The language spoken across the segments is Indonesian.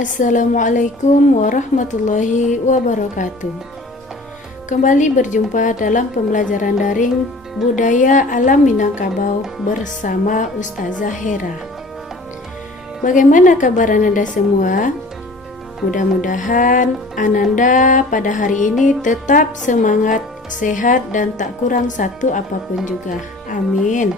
Assalamualaikum warahmatullahi wabarakatuh. Kembali berjumpa dalam pembelajaran daring Budaya Alam Minangkabau bersama Ustazah Hera. Bagaimana kabar Ananda semua? Mudah-mudahan Ananda pada hari ini tetap semangat, sehat, dan tak kurang satu apapun juga. Amin.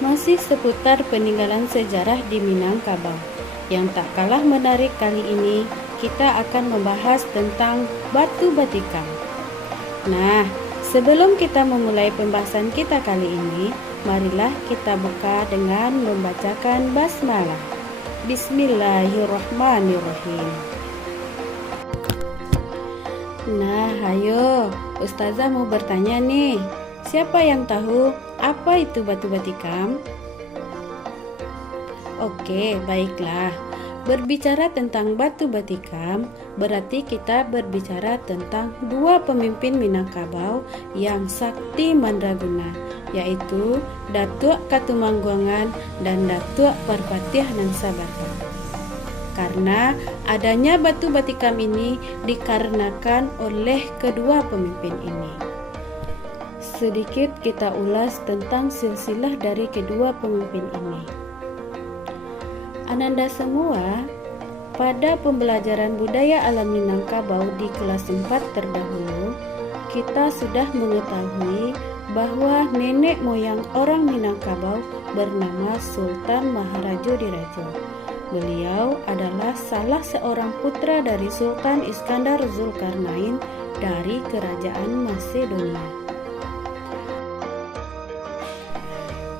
Masih seputar peninggalan sejarah di Minangkabau. Yang tak kalah menarik kali ini, kita akan membahas tentang batu batikam. Nah, sebelum kita memulai pembahasan kita kali ini, marilah kita buka dengan membacakan basmalah. Bismillahirrahmanirrahim. Nah, ayo, Ustazah mau bertanya nih, siapa yang tahu apa itu batu batikam? Oke, baiklah. Berbicara tentang batu batikam, berarti kita berbicara tentang dua pemimpin Minangkabau yang sakti mandraguna, yaitu Datuk Katumangguangan dan Datuk Parpatiah Nangsabata. Karena adanya batu batikam ini dikarenakan oleh kedua pemimpin ini. Sedikit kita ulas tentang silsilah dari kedua pemimpin ini. Ananda semua, pada pembelajaran budaya alam Minangkabau di kelas 4 terdahulu, kita sudah mengetahui bahwa nenek moyang orang Minangkabau bernama Sultan Maharajodirajo. Beliau adalah salah seorang putra dari Sultan Iskandar Zulkarnain dari Kerajaan Macedonia.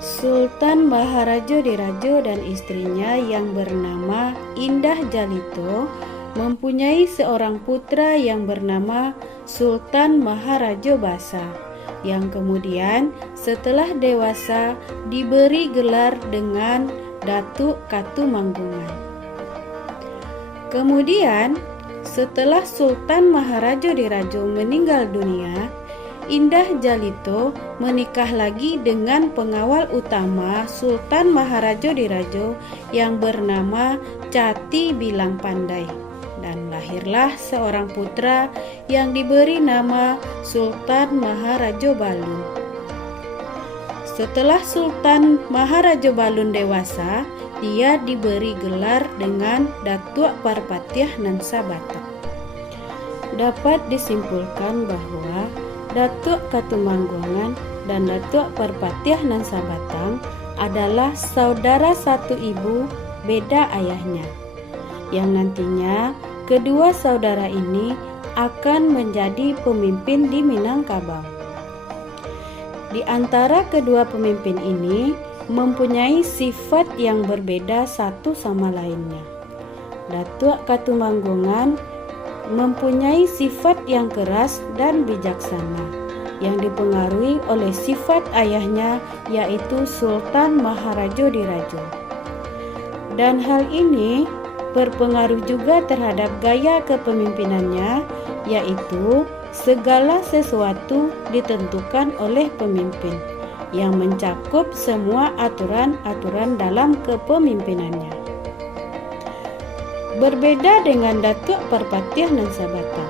Sultan Maharajodirajo dan istrinya yang bernama Indah Jalito mempunyai seorang putra yang bernama Sultan Maharajobasa, yang kemudian setelah dewasa diberi gelar dengan Datuk Katumanggungan. Kemudian setelah Sultan Maharajodirajo meninggal dunia, Indah Jalito menikah lagi dengan pengawal utama Sultan Maharajodirajo yang bernama Cati Bilang Pandai, dan lahirlah seorang putra yang diberi nama Sultan Maharajobalun. Setelah Sultan Maharajobalun dewasa, dia diberi gelar dengan Datuk Parpatiah Nangsabata. Dapat disimpulkan bahwa Datuk Katumangguangan dan Datuk Parpatiah Nangsabata adalah saudara satu ibu, beda ayahnya, yang nantinya kedua saudara ini akan menjadi pemimpin di Minangkabau. Di antara kedua pemimpin ini mempunyai sifat yang berbeda satu sama lainnya. Datuk Katumangguangan mempunyai sifat yang keras dan bijaksana, yang dipengaruhi oleh sifat ayahnya, yaitu Sultan Maharajodirajo. Dan hal ini berpengaruh juga terhadap gaya kepemimpinannya, yaitu segala sesuatu ditentukan oleh pemimpin, yang mencakup semua aturan-aturan dalam kepemimpinannya. Berbeda dengan Datuk Parpatiah Nangsabata,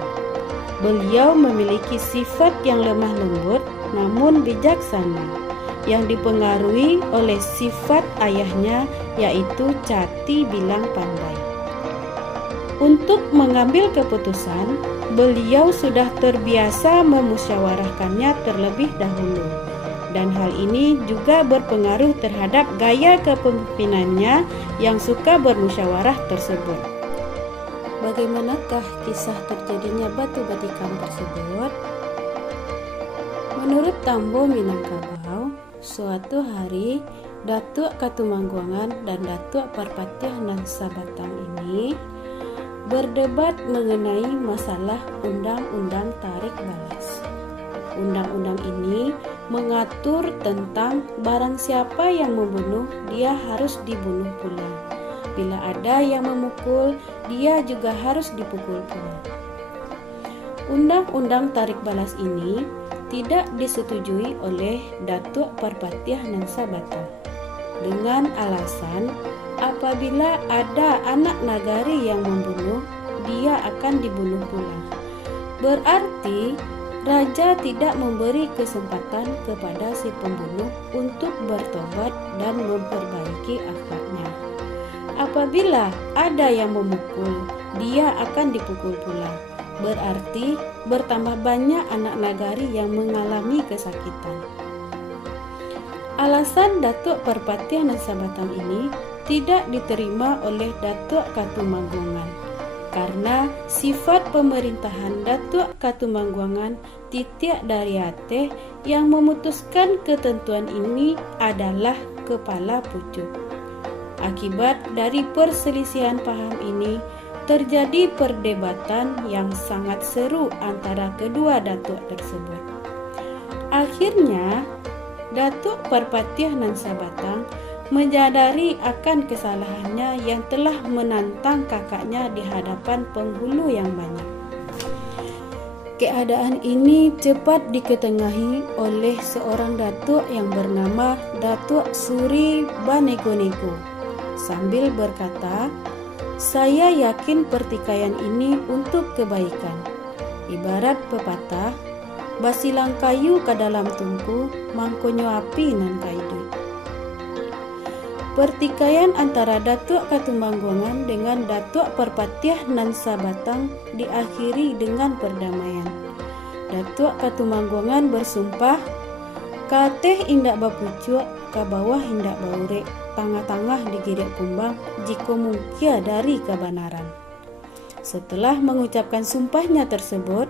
beliau memiliki sifat yang lemah lembut namun bijaksana, yang dipengaruhi oleh sifat ayahnya, yaitu Cati Bilang Pandai. Untuk mengambil keputusan, beliau sudah terbiasa memusyawarahkannya terlebih dahulu, dan hal ini juga berpengaruh terhadap gaya kepemimpinannya yang suka bermusyawarah tersebut. Bagaimanakah kisah terjadinya batu batikam tersebut? Menurut Tambo Minangkabau, suatu hari Datuk Katumangguangan dan Datuk Parpatiah Nangsabata ini berdebat mengenai masalah undang-undang tarik balas. Undang-undang ini mengatur tentang barang siapa yang membunuh, dia harus dibunuh pula. Bila ada yang memukul, dia juga harus dipukul pula. Undang-undang tarik balas ini tidak disetujui oleh Datuk Parpatiah Nangsabata dengan alasan apabila ada anak nagari yang membunuh, dia akan dibunuh pula. Berarti raja tidak memberi kesempatan kepada si pembunuh untuk bertobat dan memperbaiki akhlaknya. Apabila ada yang memukul, dia akan dipukul pula. Berarti bertambah banyak anak nagari yang mengalami kesakitan. Alasan Datuk Perpatiah Nasabatang ini tidak diterima oleh Datuk Katumangguangan karena sifat pemerintahan Datuk Katumangguangan Titiak Daryateh yang memutuskan ketentuan ini adalah kepala pucuk. Akibat dari perselisihan paham ini, terjadi perdebatan yang sangat seru antara kedua datuk tersebut. Akhirnya, Datuk Perpatiah Nasabatang menyadari akan kesalahannya yang telah menantang kakaknya di hadapan penghulu yang banyak. Keadaan ini cepat diketengahi oleh seorang datuk yang bernama Datuk Suri Banegoneko sambil berkata, "Saya yakin pertikaian ini untuk kebaikan. Ibarat pepatah, basilang kayu ke dalam tungku, mangkonyo api nan kaidu." Pertikaian antara Datuk Katumangguangan dengan Datuk Perpatiah Nasabatang diakhiri dengan perdamaian. Datuk Katumangguangan bersumpah, "Kateh indak bapucuk, ka bawah indak baurek, tengah-tengah digirek kumbang, jika mungkin dari kebenaran." Setelah mengucapkan sumpahnya tersebut,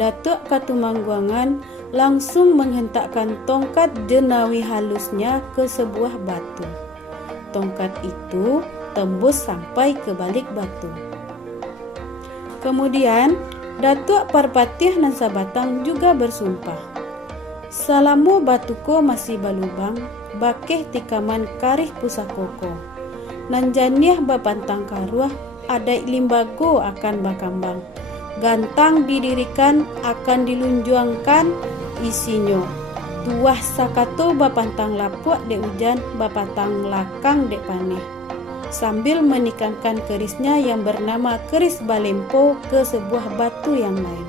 Datuk Katumangguangan langsung menghentakkan tongkat jenawi halusnya ke sebuah batu. Tongkat itu tembus sampai ke balik batu. Kemudian, Datuk Perpatiah Nasabatang juga bersumpah, "Salamu batuko masih balubang, bakeh tikaman karih pusakoko. Nanjaniah bapantang karuah, ada limbago akan bakambang. Gantang didirikan akan dilunjuangkan isinyo. Tuah sakato bapantang lapuak dek hujan, bapatang lakang dek paneh." Sambil menikangkan kerisnya yang bernama keris balempo ke sebuah batu yang lain.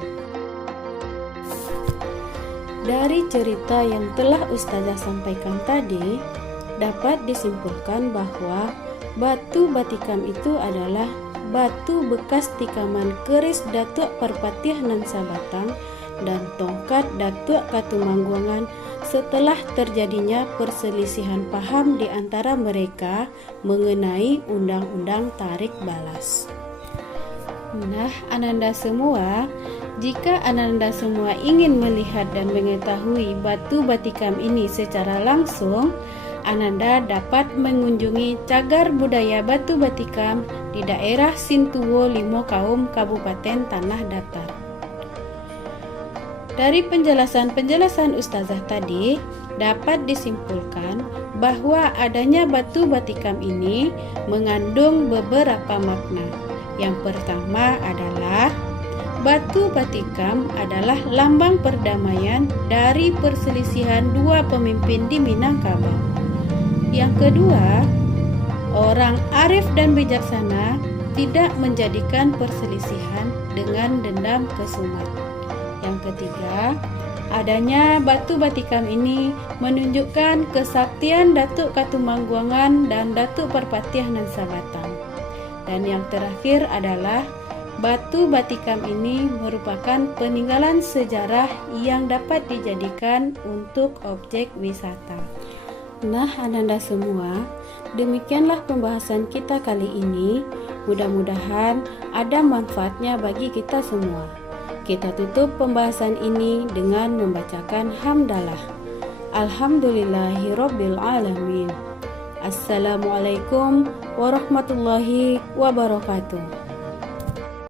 Dari cerita yang telah Ustazah sampaikan tadi, dapat disimpulkan bahwa batu batikam itu adalah batu bekas tikaman keris Datuk Perpatiah Nasabatang dan tongkat Datuk Katumangguangan setelah terjadinya perselisihan paham di antara mereka mengenai undang-undang tarik balas. Nah, Ananda semua, jika Ananda semua ingin melihat dan mengetahui batu batikam ini secara langsung, Ananda dapat mengunjungi Cagar Budaya Batu Batikam di daerah Sintuwo Limo Kaum, Kabupaten Tanah Datar. Dari penjelasan Ustazah tadi, dapat disimpulkan bahwa adanya batu batikam ini mengandung beberapa makna. Yang pertama adalah batu batikam adalah lambang perdamaian dari perselisihan dua pemimpin di Minangkabau. Yang kedua, orang arif dan bijaksana tidak menjadikan perselisihan dengan dendam kesumat. Yang ketiga, adanya batu batikam ini menunjukkan kesaktian Datuk Katumangguangan dan Datuk Perpatiah Nasabatang. Dan yang terakhir adalah batu batikam ini merupakan peninggalan sejarah yang dapat dijadikan untuk objek wisata. Nah, Ananda semua, demikianlah pembahasan kita kali ini. Mudah-mudahan ada manfaatnya bagi kita semua. Kita tutup pembahasan ini dengan membacakan hamdalah. Alhamdulillahirabbil alamin. Assalamualaikum warahmatullahi wabarakatuh.